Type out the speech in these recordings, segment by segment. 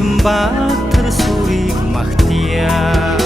Баатар сүрийг магтъя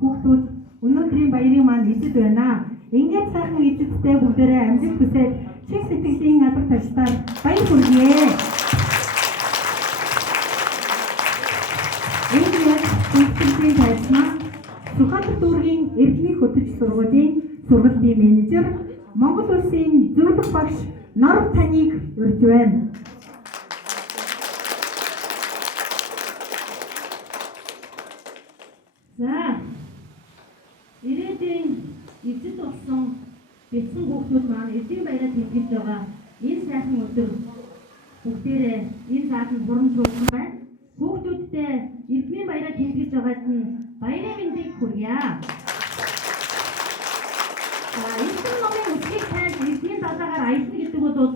хүүхдүүд өнөөдрийн баярын маань эзэд байна. Ингээд сайхан эзэдтэй бүгдээрээ амжилт хүсээд чих сэтгэлийн алга таштаар баяр хүргэе. Ингээд хүүхдүүдийн тайлбар Сүхбаатар дүүргийн эрдмийн хөтөч сургуулийн сургалтын менежер Монгол улсын зөвлөх багш Норов таныг урьж байна. За ирээдүйн эзэд болсон бяцхан хүүхдүүд маань эзэн баяраа тэмдэглэж байгаа энэ сайхан өдөр бүгдээрээ энэ зааланд хуран суусан байна. Хүүхдүүдтэй эзэн баяраа тэмдэглэж байгаад нь баярын мэндийг хүргье. За эзэн номын үсгийг тайлж эзний далаагаар аялна гэдэг бол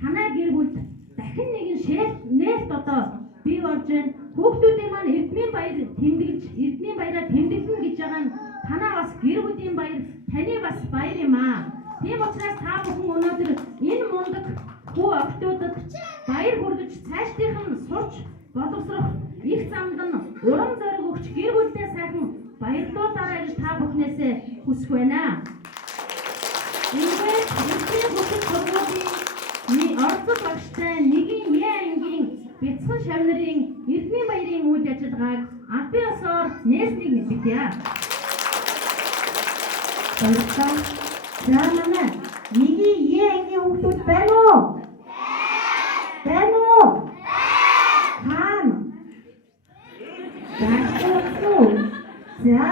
танай гэр бүлд дахин нэгэн нээлт одоо бий болж байна. Хүүхдүүдийн маань эзний баяр тэмдэглэж эзний баяраа тэмдэглэн гэж байгаа нь танаа бас гэр бүлийн баяр таны бас баяр юм аа. Тийм учраас та бүхэн өнөөдөр энэ мундаг хүү октодод баяр хүргэж цаашдынх нь сурч боловсрох их замд нь урам зориг өгч гэр бүлдээ сайхан баярлуулаарай гэж та бүхнээсээ хүсэх байна. Ингээд эзний хөтөч сургуулийн орцол багштай нэгэн яангийн бяцхан шавнарын эрдмийн баярын үйл ажиллагааг аль биесээр нээснийг мэдгийе. Баярлалаа. Яамаа нэгэн яангийн хүүхдүүд байна уу? Байна уу? Хаана? За,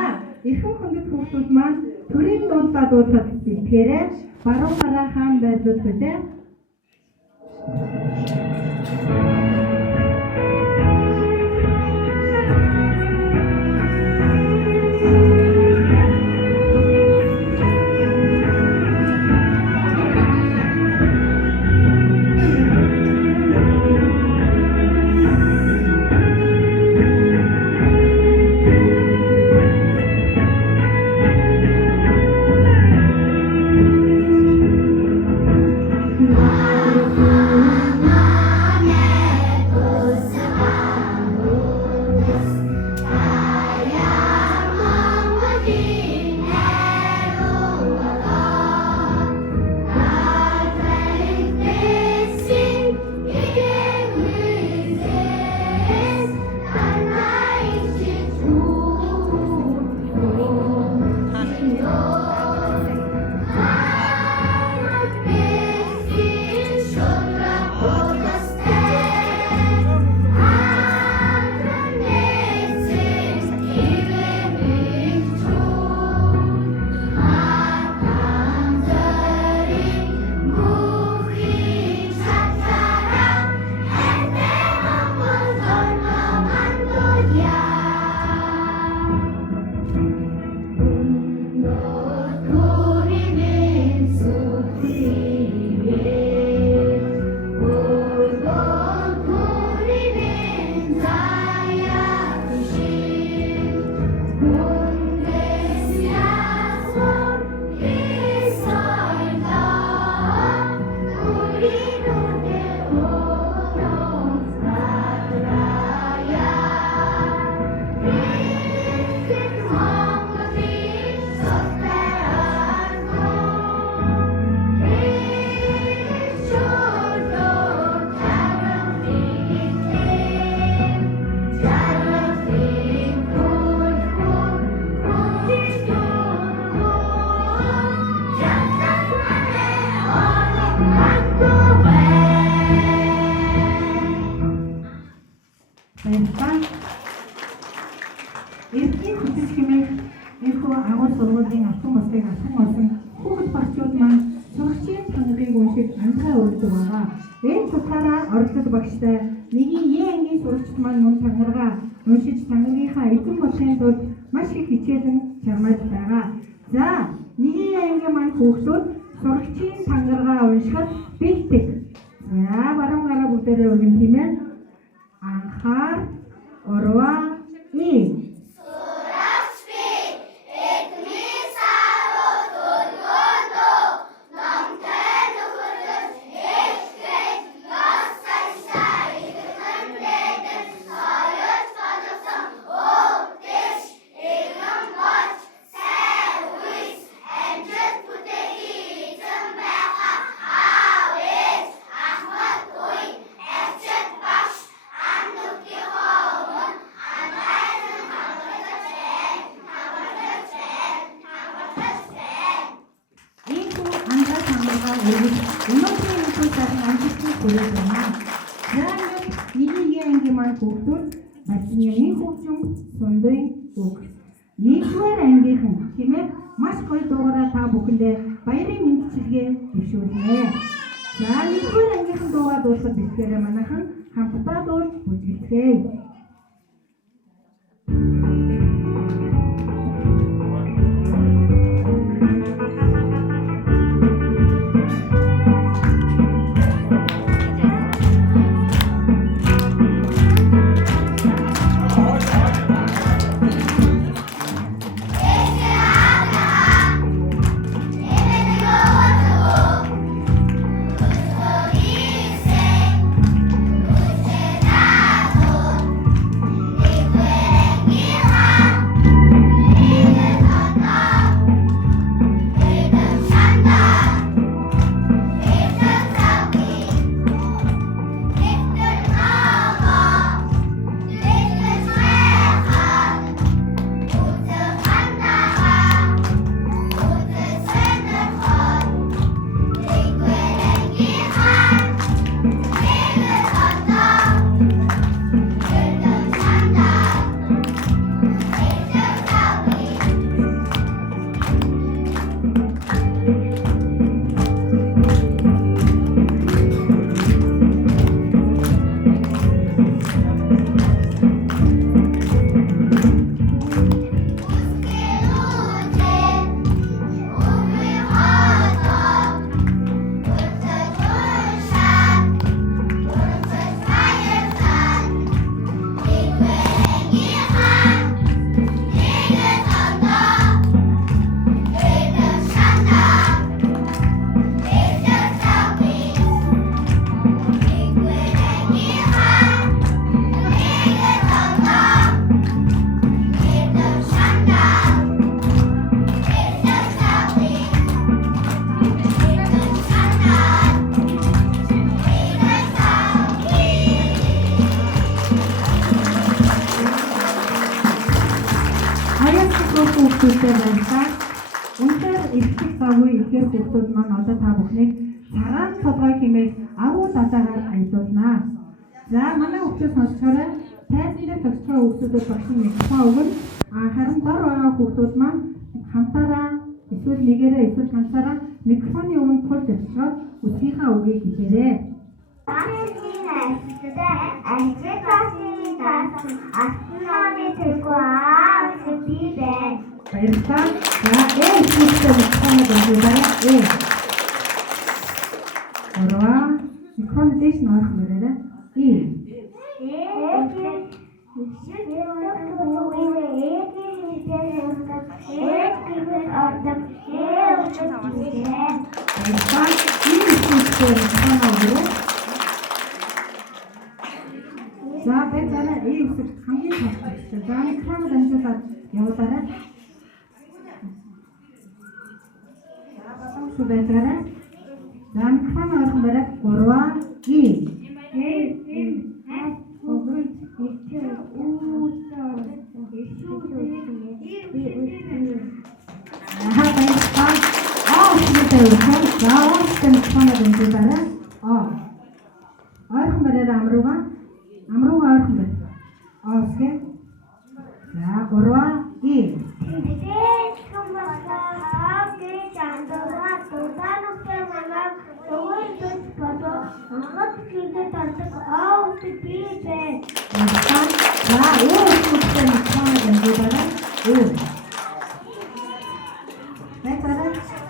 эрхэм хүндэт хүүхдүүд маань төрийн дуулаа дуулахад итгээрэй. Баруун гараа хаан байрлуулж хүлээ. хүсэж хэмээх энэхүү агуулгын сургуулийн албан бусдыг алхан болсон хүүхэд багчууд маань сурагчийн чанарыг уншиж амтгай өргөдөг байгаа. Энэ тутаараа оролцож багштай нэгin Е ангийн сурагчид маань мөн чанаргаа уншиж чанарынхаа эзэн болохын тулд маш их хичээлэн чармааж байгаа. За, нэгin Е ангийн маань хүүхдүүд сурагчийн чанаргаа уншихад бэлтэг. За, баруун гараа бүгдээрээ өргөн тийм ээ. Анхаар, урваа, И. Хүүхдүүд Батны хөгжим сундын үг. Нэгдүгээр ангийнхан хэмээх маш гоё дуугараа та бүхэндээ баярын мэндчилгээ дэвшүүлнэ. За, нэгдүгээр ангийнхан дуугаа дуусгах бэлтгэрээ манайхан хамтдаа дуулж бүжгэлцгээе. Хүүхдүүдтэй байлаа. Үнээр ихтгэх завгүй ихэр хүүхдүүд маань одоо та бүхнийг цагаан толгой хэмээх агуу датаагаар аялуулнаа. За, манай хүүхдүүд сонсохоор тайзан дээр тогтцоо хүүхдүүдэд багшийн микрофон өгнө. Харин дор байгаа хүүхдүүд маань хамтаараа эсвэл нэгээрээ эсвэл ганцаараа микрофоны өмнө тулж очиод үсгийнхаа үгийг хэлээрэй. Баярлалаа. За, хүүхдтэй микрофон өгөөрэй. Ороо, микрофон дэш нөрөх мөрөөрэй. За, бэтэрэ үсэг хамгийн тохиолдсон. За, микрофон дамжуулаад явуулаарай. Бэтэрэ. За, микрофон орхон барай. 3 Ойрхон бариад амруугаа ойрхон бай. Окей. За, 3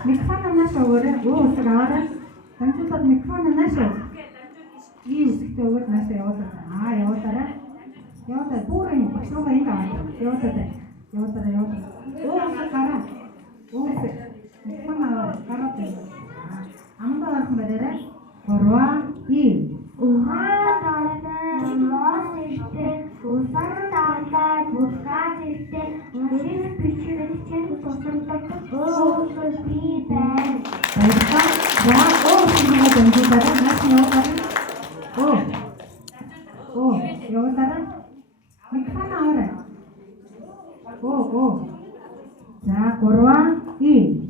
Микрофон наашаа өгөөрэй. Үсэг аваарай. Дамжуулаад микрофон наашаа. Үсэгтэй өгөөд наашаа явуулаа. Явуулаарай. Явуулаа. Бүрэн багшруугаа энэ аваа. Явуулаа. Үсэг гараа. Үсэг. Микрофон аваа. Гараад байна. Амдаа гарах мээрээ. 3 2 Ухаан талтай лос ихтэй усан талтай бүсгаас ихтэй үрийн бичвэрчэн тусалдаг өөсөө би байна. Явуулаарай. Микрофон аваарай. За 3 2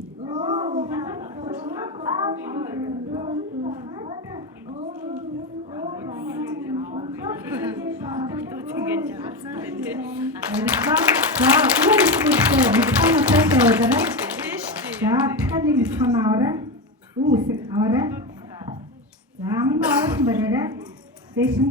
This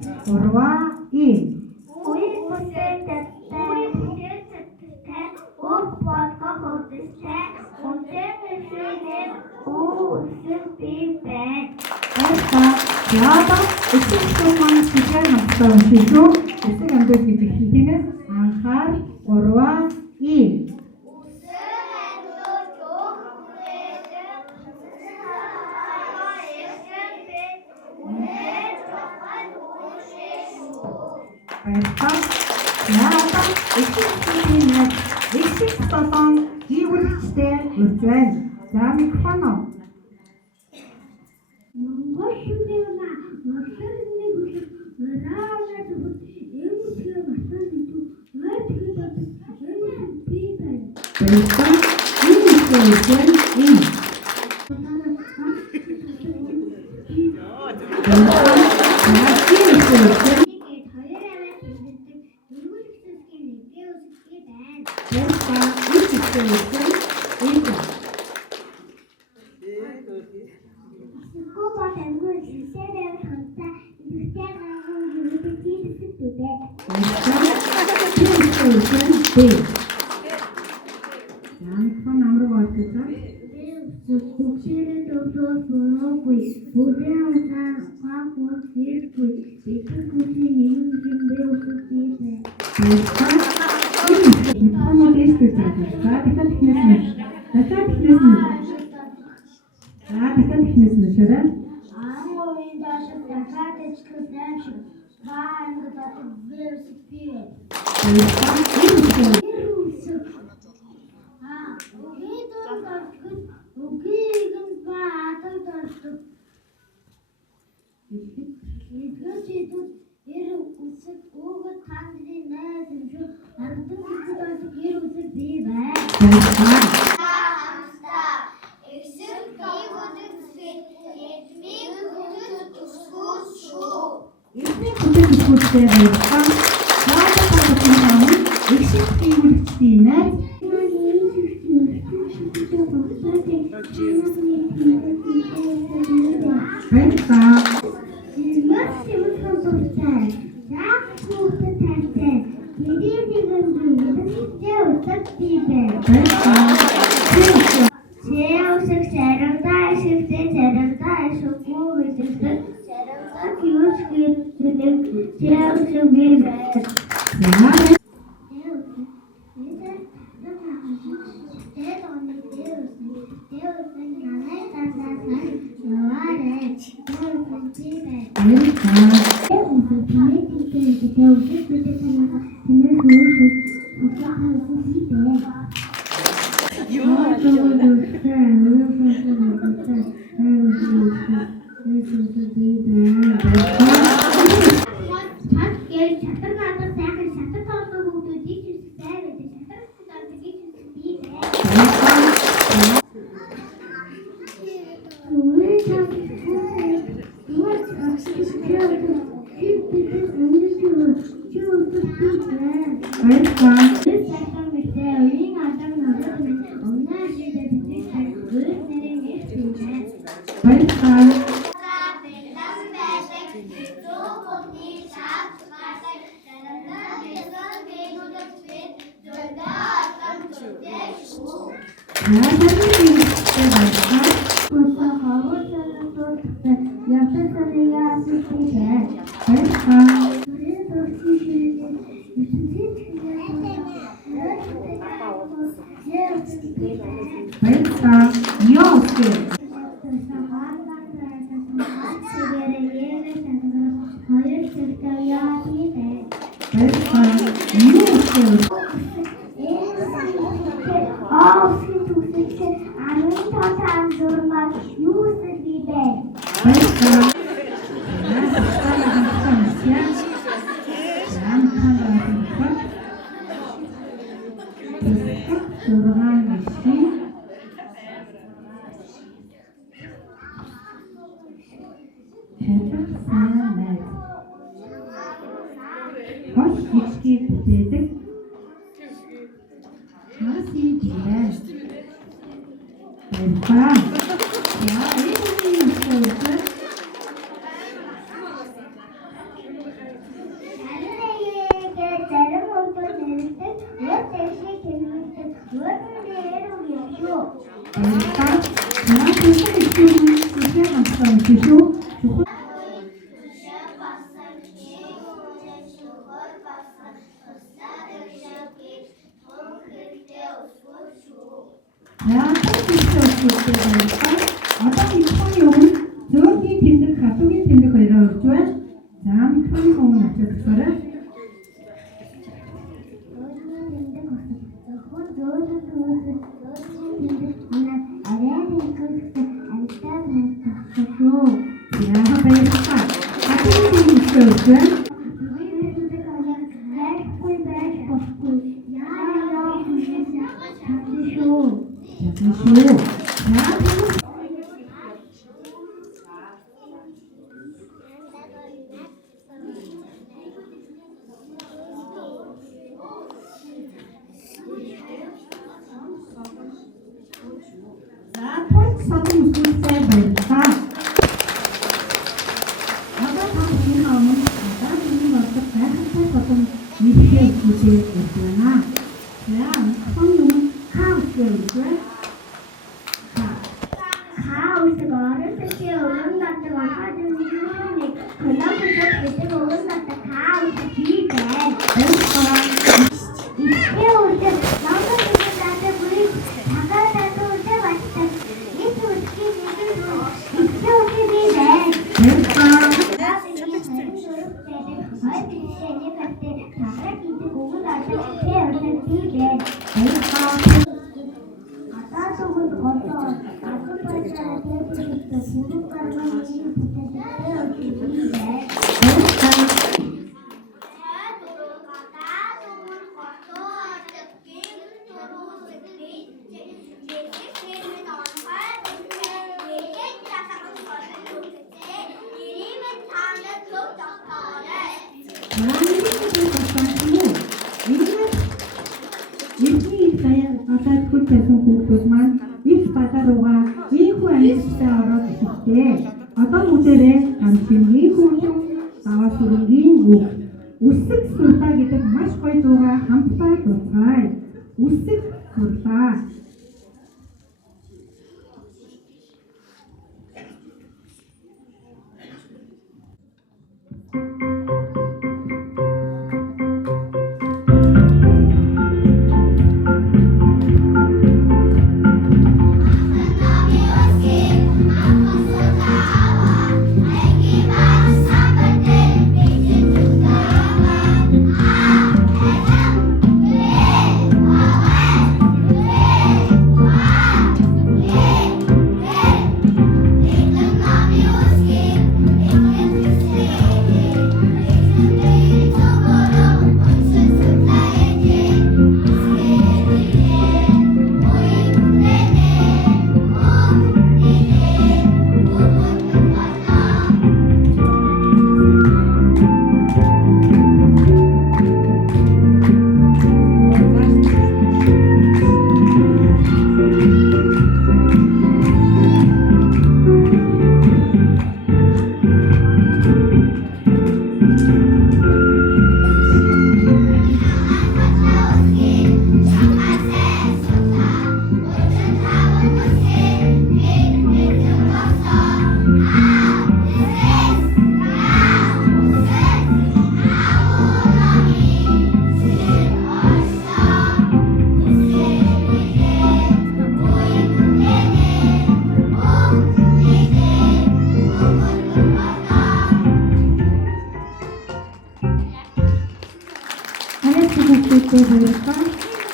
Hey!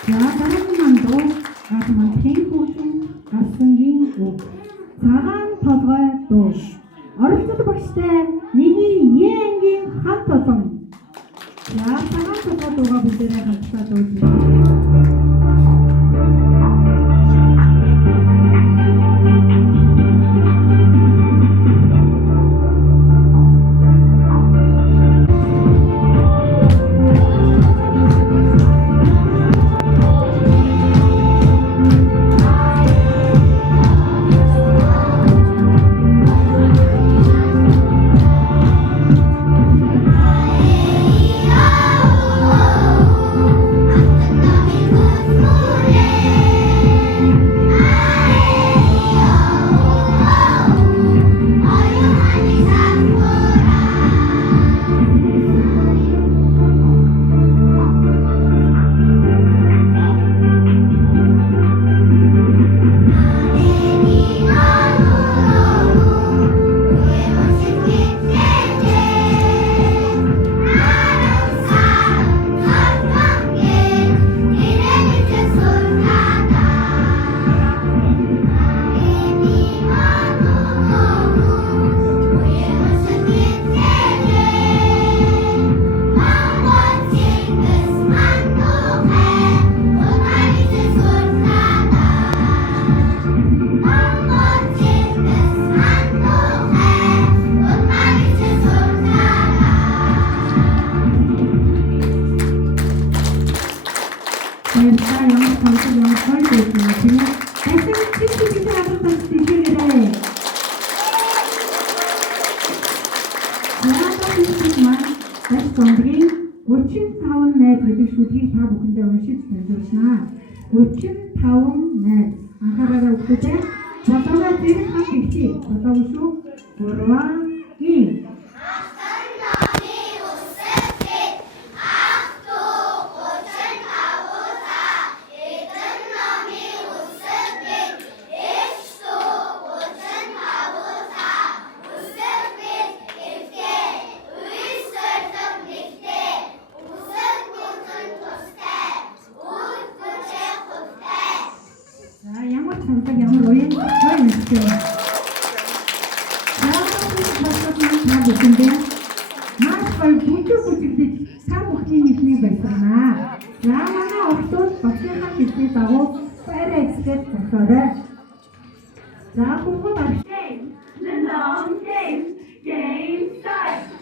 За дараагийн мандуу гасмантын хүүхэн гасангийн үг. Цагаан толгой дуу. Оролцож багштай нэгний Янгийн хамт олон. За цагаан толгой дуугаа бүгдээрээ хамтдаа дуулъя. Зондрын 35 найз гэдэг шүлгийг та бүхэндээ уншиж танилцуулнаа. 35 найз. Анхаараарай өгдөө. Боловоо зэрэг хат ихтэй. Боловоо шүү. Гурван ин. Ямар уян мэдээ. Яаж бүхэндээ маш гоё бүжигдэж та бүхний нийтний баярлалаа. За манай охтууд багшийнхаа хэлний дагуу баяраа эзлээд цогцоорой. За бүгд авчээ. The long game starts.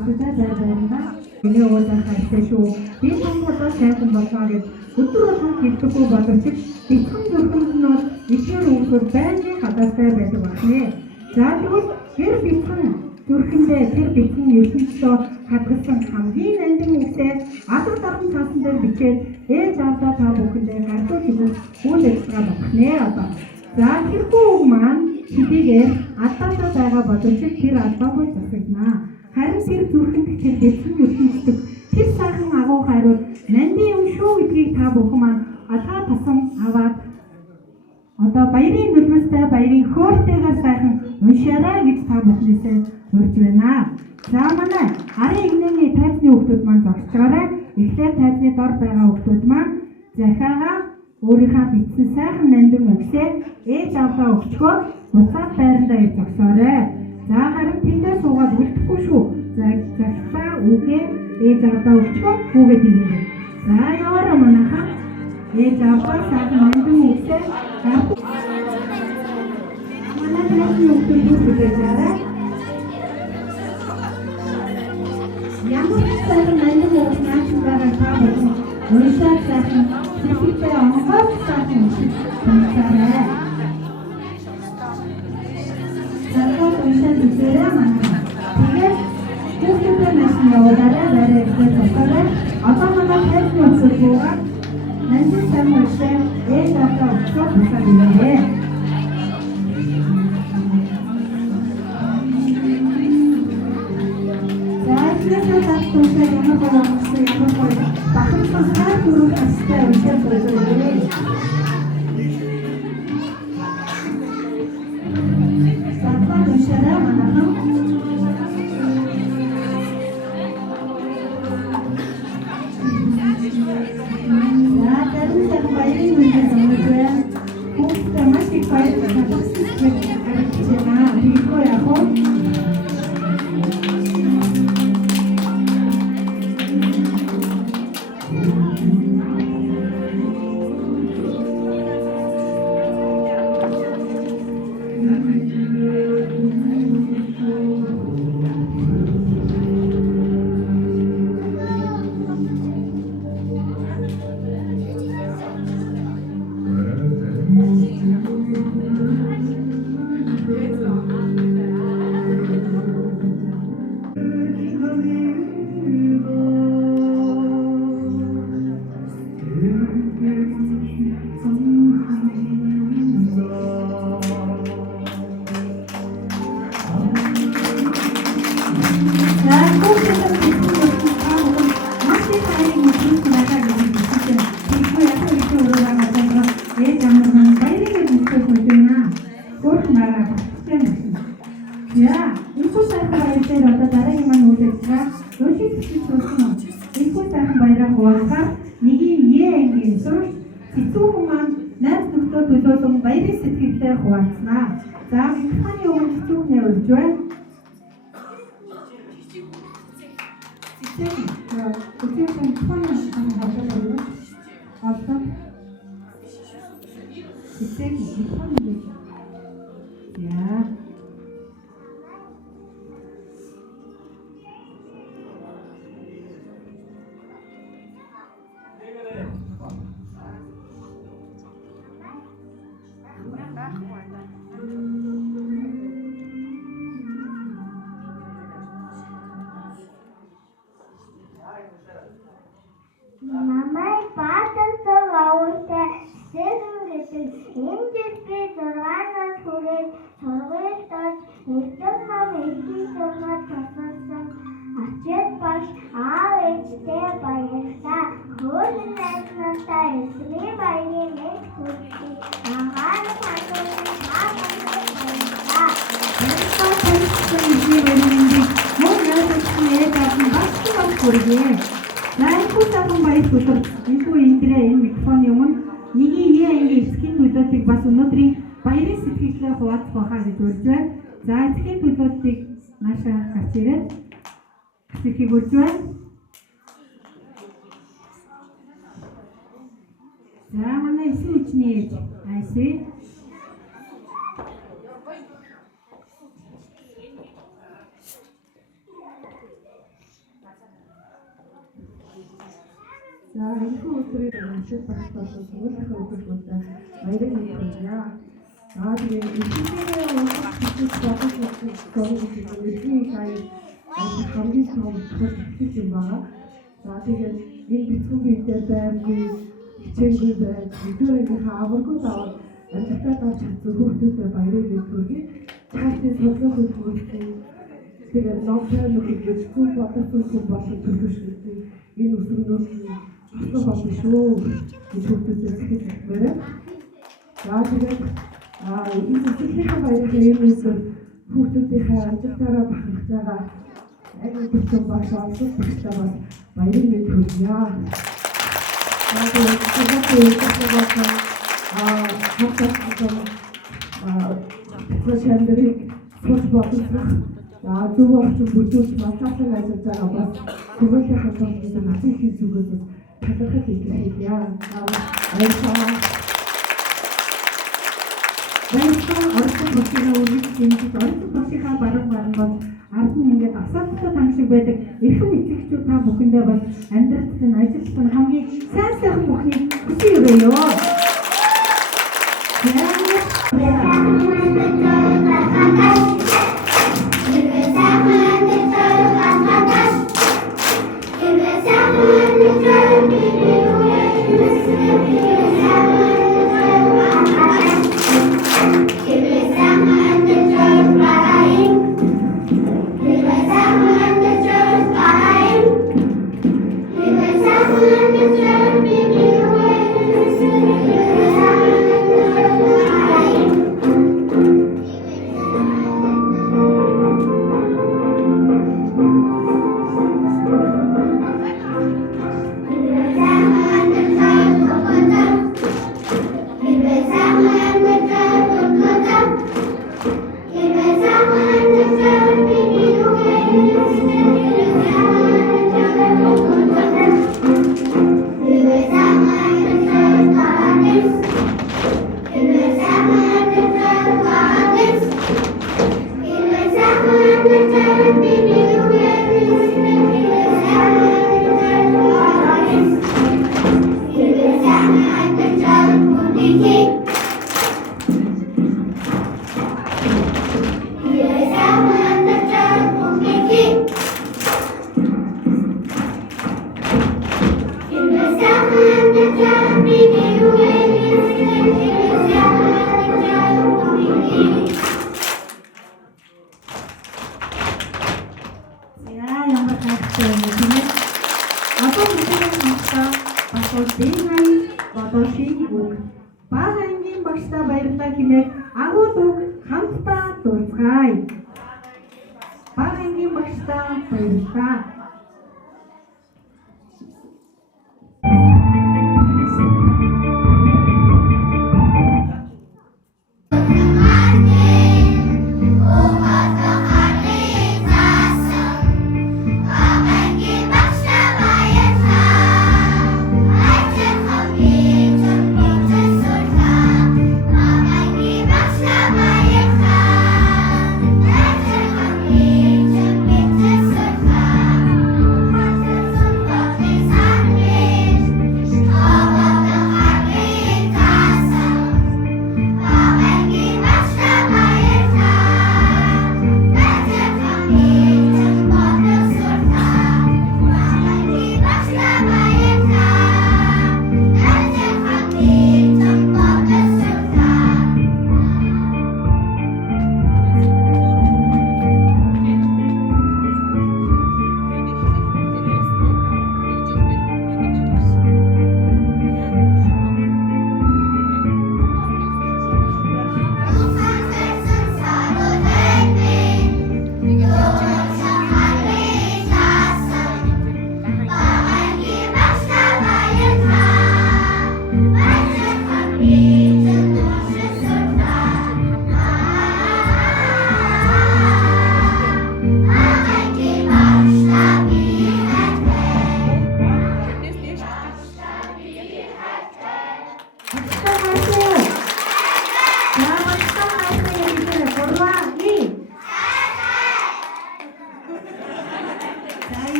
сонсогчдаа баярлалаа. Миний уулзах хайртай шүү. Би хамтдаа сайхан болоо гэж өдөр болгон хэлдэггүй боловч бэлтгэн зүрхэнд нь бол ичээр өвсөөр байнгын хадгалтай байдаг байна. За тэгвэл гэр бэлтгэн зүрхэндээ тэр бэлтгэн ертөнцөө хадгалсан хамгийн нандин үгсээ алга дархан цаасан дээр бичээд ээж аавдаа та бүхэндээ гардуу хийх үйл ажиллагаа болох нэ одоо. За тэрхүү үг маань хэдийгээр алдаасаа байгаа боловч тэр алдаагүй засагнаа. Харин тэр зүрхэнд тэр бэлтгэн ертөнцөд тэр сайхан агуу хайрууд нандин юм шүү гэдгийг та бүхэн маань алгаа тасан аваад одоо баярын нулимстай баярын хөөртэйгээр сайхан уншаарай гэж та бүхнээсээ урьж байна. За манай арын игнэний тайзны хүүхдүүд маань зогсоорой. Эхлээд тайзны дор байгаа хүүхдүүд маань захиагаа өөрийнхөө бичсэн сайхан нандин үгсээ ээж авдаа өгчгөө буцаад байрандаа ир зогсоорой. За харин тэндээ суугаад үлдэхгүй шүү. Захиагаа үгээ ээж авдаа өгчгөө хүүгээд ирээ. За яваарай манайхаа. Ээж авдаа сайхан нандин үгсээ манай тайзны хүүхдүүд үзээрэй. Ямар сайхан нандин үгс наачмаараа та бүхэн уншаад сайхан сэтгэлдээ онгой сайхан уншаарай. Заргал уншаад үзээрэй манай. Тэгээд хүүхдүүдээ наашин явуулаарай байраа ихтэй тусаарай. Одоо манай тайзны хүүхдүүд нандин сайхан үгсээ ээж авдаа өгчгөө буцаад ирээ. Баярын сэтгэлээр хуваалцнаа. За микрофоны өмнө зүгнээ урьж байна. Намайг баатар цаг авуултай сэсэн гэдэг энэ жил би 6-аас хүрээд сургуульд орж нэгдүгээр нам эхийн сургууль тасалсан ачаад багш аав ээжтэй баярлалаа. Хөөрхөн найзнуудаа эзний баярын мэд хүргэе. Агаар хатууны хаалганд баярлалаа. Найхуу сайхан баяр хөөр энэхүү эндрээ энэ микрофоны өмнө нэгийн ангийн эсхийн төлөвлөлтийг бас өнөөдрийн баярын сэтгэлээр хуваалцах байхаа гэж урьж байна. За эсхийн төлөвлөлтийг наашаа гарч ирээд эсхийг урьж байна. За манай эсхийн хүчний ээж айсэ За энэ өдрийг ашиг багт болсон сургуулийн өдөр болоо баярын өдрийа. За тэгээд ихэнхдээ уусах гэж хамгийн том хэвчээ юм байна. За тэгээд энэ бицгүй биедээ байргүй хичээгүй байр бидүүрийн хаваргүй даваад амжилтад авч чадсан хүүхдүүдэд баярын өдрийг цаашдын соёлын хөлбөмбөгийн тэгээд логотой гэж хүн бодсон болсон төлөвшөлтийг энэ өсвөрнөөс авсан болно шүү гэж хүүхдүүдэд хэлмээрээ. За тэгээд энэ зөвхөн баярын өдөр хүүхдүүдийнхээ амжилтаараа бахархаж байгаа айгүй бүхэн багш олсон багштай бол баярын өдрийа. Тэгээд хатад сурч боловсрох зөв орчин бүрдүүлж масаалан ажиллаж байгаа бас сургуулийн хамтлагийн насны их зүгээс талархал илэрхийлье. Баярлалаа. Орчин бүхний үргэлж дэмжиж орчин бүхнийхээ баруун бол ард нь ингээд асаалттай тань шиг байдаг эрхэм эцэгчүүд та бүхэндээ бол амьдралд нь ажилтг нь хамгийн сайн сайхан бүхний хүсье өрөөё.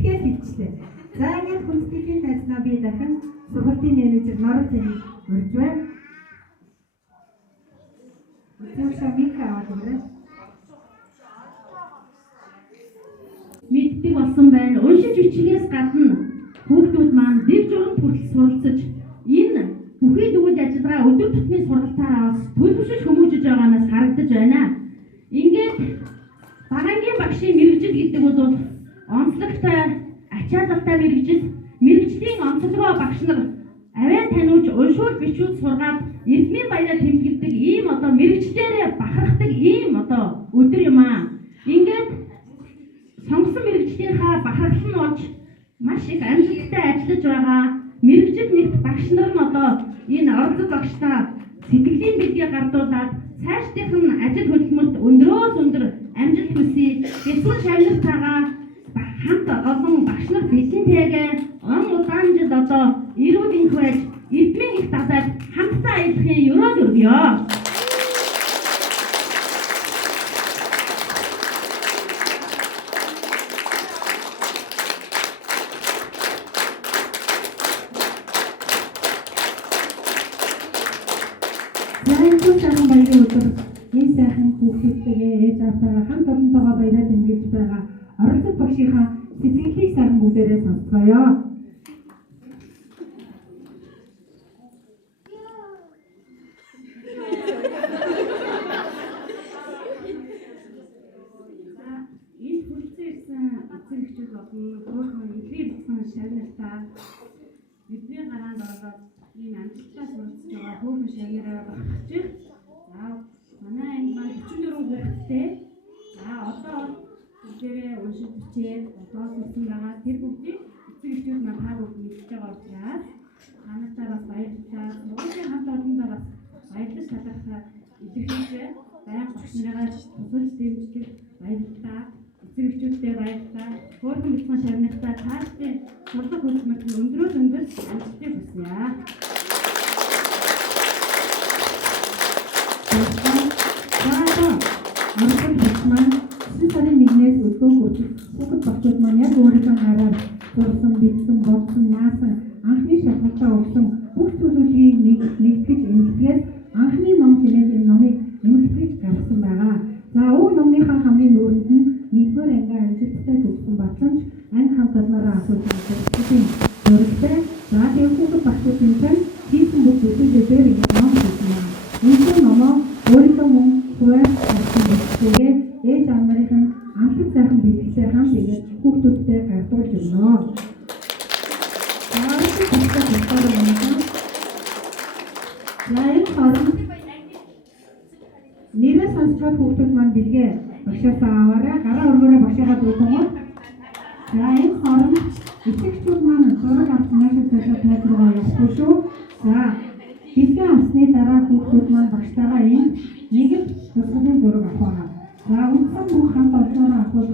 Итгэл хилчлээ. За ингээд хүндэтгэлийн тайзнаа би дахин сургуулийн менежер Норов таныг урьж байна. Өчигдөр мика аваад мэддэг болсон байна. Уншиж бичгээс гадна хүүхдүүд маань дэв журам хүртэл суралцаж энэ бүхий үйл ажиллагаа өдөр тутмын сургалтаараа төлөвшөж хүмүүжиж байгаанаас харагдаж байна. Ингээд багангийн багшийн мэрэгжил гэдэг бол онцлогтой, ачаалалтай мэрэгжлийн онцлогоо багш нар авиа таниуч уншуул бичүүл сургаад эрдмийн баяраа тэмдэглэдэг ийм одоо мэрэгчлэрээ бахархдаг ийм одоо өдөр юм аа. Ингээд сонгосон мэрэгчлийнхаа бахархал нь болж маш их амжилттай ажиллаж байгаа мэрэгжил нэгт багш нар нь одоо энэ оролцож багштаа сэтгэлийн бэлгээ гардуулаад цаашдынх нь ажил хөдөлмөрт өндрөөс өндөр амжилт хүсье. Бэлэн шавнартайгаа хамт олон багш нар бэлэнтэйгээ он удаан жил одоо эрүүл энх байж эрдмийн их татаад хамтдаа аялахын өрөө өргөё. сайхан баярын өдөр энэ сайхан хүүхдүүдтэйгээ ээж аавтайгаа хамт олонтойгоо баяраа тэмдэглэж байгаа оролцох багшийнхаа сэтгэлийг сайхан бүгдээрээ сонсгоё. Энэ хүрэлцэн ирсэн эцэг эхчүүд болон өөрхөн эдгээр болсон шавнартаа бидний гараанд ороод ийм амжилттай суралцж байгаа хөөрхөн шавнараа багчиж за манай энэ маань 44 хүүхэдтэй за одоо бүгдээрээ уншиж бичээд одоо сурсан байгаа тэр бүгдийг эцэг эхчүүд маань та бүгд мэдж байгаа учраас та нартай бас баярлалаа. Сургуулийн хамт олондоо бас баярлаж талархаа илэрхийлээ. Баян багш нараа тусалж дэмждэг баярлалаа. Эцэг эхчүүдтэй баярлалаа. Хөөрхөн бэлтгэн шавнартаа тааштай сурлах хөдөлмөрт өндрөөс өндөр амжилттай хүснэ. Орхон бэлтгэн сарын 1-ээс өдгөө хүртэл хүүхэд багчууд маань яг өөрийнхөө хараар сурсан, бичсэн, бодсон, наасан анхны шалгалтаа өгсөн бүх зүйлүүдийг нэгтгэж эмгэгдээд анхны ном хэмээх энэ номыг эмгэгдэж гаргасан байгаа. За уг номныхаа хамгийн нүүрэнд нь 1-р ангийн амжилттай төгссөн батламж анги хамт олнороо асуусан зүйлсийн зурагтай. За тэр хүүхэд багчуудын тань хийсэн бүх зүйлүүдээр ингэ ном хийсэн байна. Энэ номоо өөрийнхөө мөн хуваарь авсан зүйлээ ээж аав нарын амлаг сайхан бэлтгэсээр хамт игээд хүүхдүүдтэй гардуулж өгнө. Нэрээ сонсчод хүүхдүүд маань бэлгээ багшаас аваарай. Гараа өргөөрөө багшаагаа дуудсан. За энэ хооронд эцэгчүүд маань зураг авсан нашиг цаашаа тайлбаргаа явуулсан шүү. За бэлгээ авсны дараа хүүхдүүд маань багштайгаа энэ нэг тусгай зураг авах. За үндсэн бүх хамт олонороо авах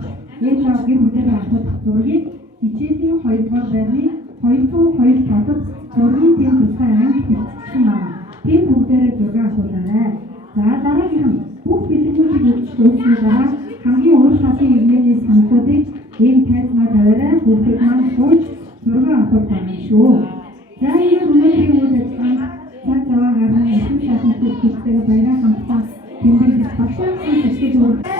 ээж аваагийн бүтээл авах зургийг хичээлийн 2-р байрны 202 тодор зургийн тийм тусгай анги бичсэн байна. Тийм бүгдээрээ зураг авуулаарай. За дараагийн бүх бэлгүүдийг өгсөн дараа хамгийн ур хатын иргэний саналуудыг энэ тайлбар тавиарай. Бүгд маань сууж зураг авах байна шүү. За энэ өнөөдрийн үйл ажиллагаанд цаг зав гарган их сайхан хүүхдүүдтэйгээ баяраа хамтдаа тэмдэглэж багшаа хэлж өгөх.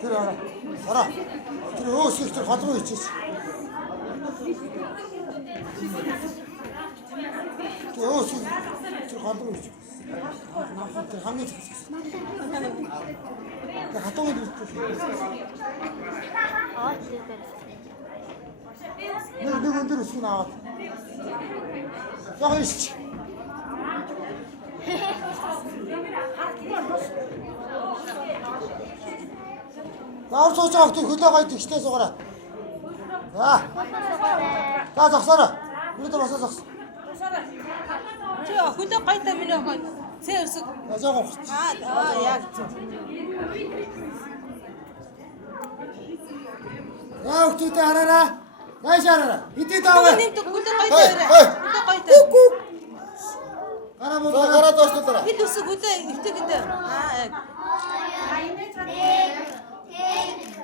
Тэр ороо. Тэр өөсөж тэр холбоо хийчихсэн. Тэр өөсөж тэр холбоо хийчихсэн. Тэр хамгийн тэр хатууны нэг өндөр өсгөн аваад. Яг ишч. Наар сууж авах тэр хөлөө гайд ихтэй суугаараа. За зогсоорой. Өнөөдөр басаа зогс. Чи хөлөө гайдаа миний охин. Цээ өсөг. Ажаагаа. Яг. Хүүхдүүдээ хараарай. Нааш хараарай. Хэдий тааваа. Нэмдэг хөлөө гайдаа. Хөлөө гайдаа. Гараа муу гараа доошлоо. Хэд өсөг хөлөө өвтөг гэдэг. Яг.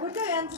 Хөлөө янз.